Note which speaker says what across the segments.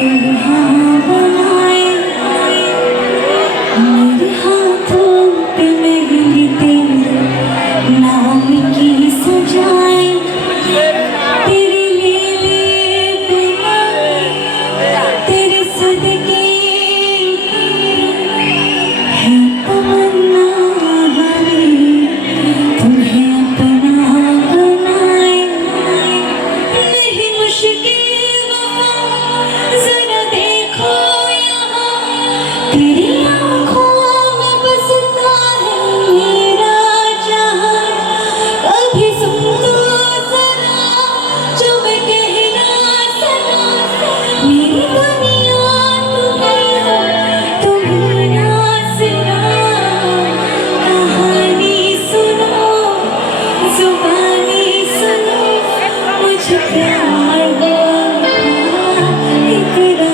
Speaker 1: you have. Thank.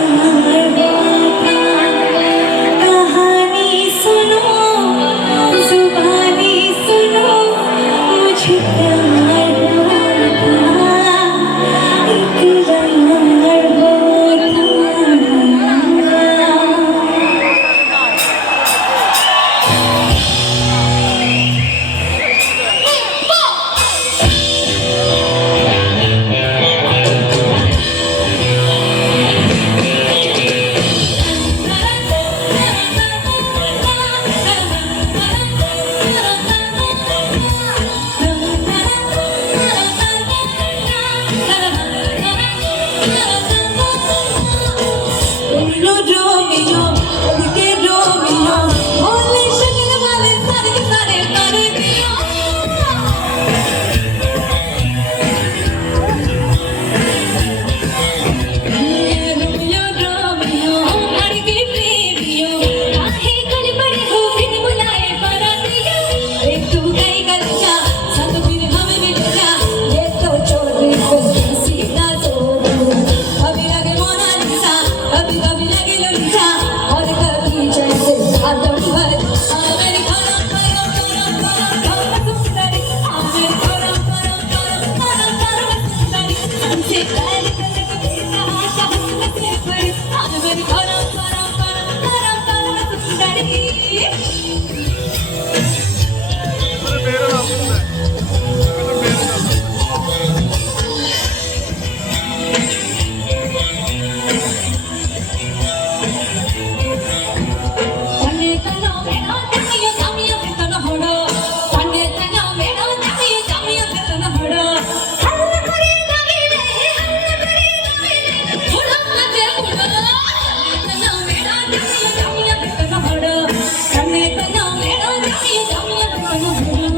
Speaker 2: Oh,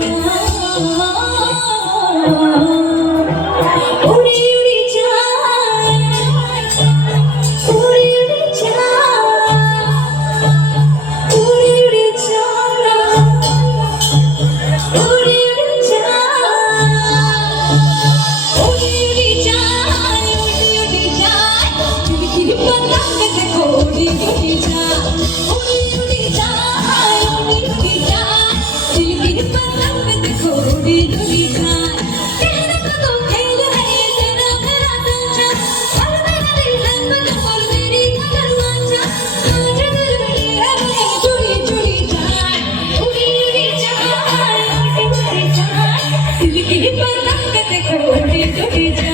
Speaker 2: দেখো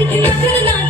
Speaker 2: Can you listen or not?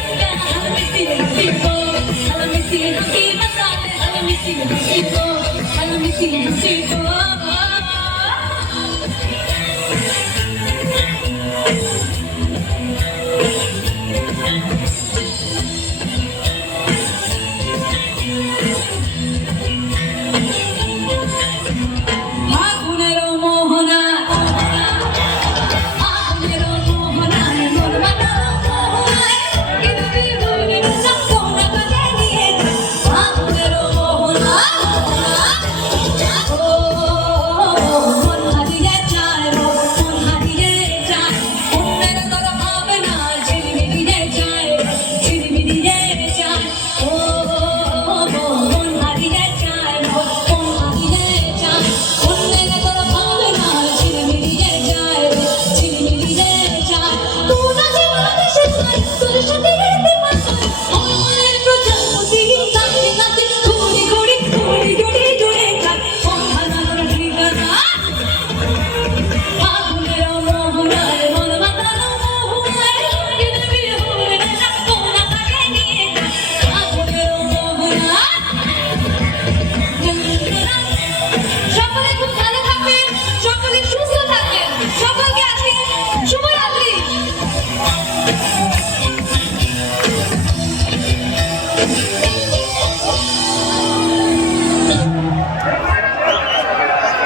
Speaker 2: Sino-sino sa atin